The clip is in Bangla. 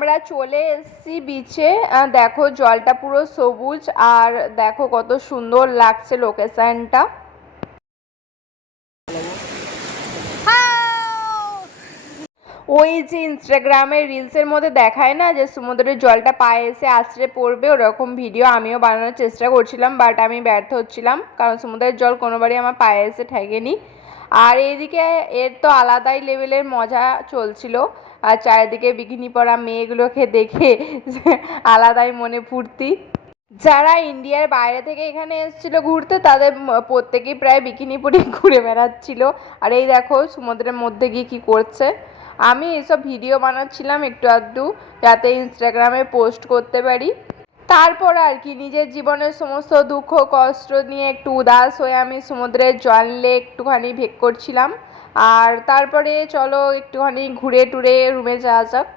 আমরা চলে এসেছি বিচে দেখো জলটা পুরো সবুজ আর দেখো কত সুন্দর লাগছে লোকেশনটা ওই যে ইনস্টাগ্রামের রিলসের মধ্যে দেখায় না যে সমুদ্রের জলটা পায়ে এসে আছড়ে পড়বে, ওরকম ভিডিও আমিও বানানোর চেষ্টা করছিলাম বাট আমি ব্যর্থ হচ্ছিলাম, কারণ সমুদ্রের জল কোনোবারই আমার পায়ে এসে ঠেকেনি। আর এইদিকে এর তো আলাদাই লেভেলের মজা চলছিল, আর চারিদিকে বিকিনি পরা মেয়েগুলোকে দেখে আলাদাই মনে ফুর্তি। যারা ইন্ডিয়ার বাইরে থেকে এখানে এসেছিল ঘুরতে, তাদের প্রত্যেকেই প্রায় বিকিনি পরে ঘুরে বেড়াচ্ছিল। আর এই দেখো, সমুদ্রের মধ্যে গিয়ে কী করছে? আমি এসব ভিডিও বানাচ্ছিলাম একটু আধটু, যাতে ইনস্টাগ্রামে পোস্ট করতে পারি। তারপর আর কি, নিজের জীবনের সমস্ত দুঃখ, কষ্ট নিয়ে একটু উদাস হয়ে আমি সমুদ্রের নিয়ে একটুখানি ভেক করছিলাম। আর তারপরে চলো একটুখানি ঘুরে টুরে রুমে যাওয়া যাক।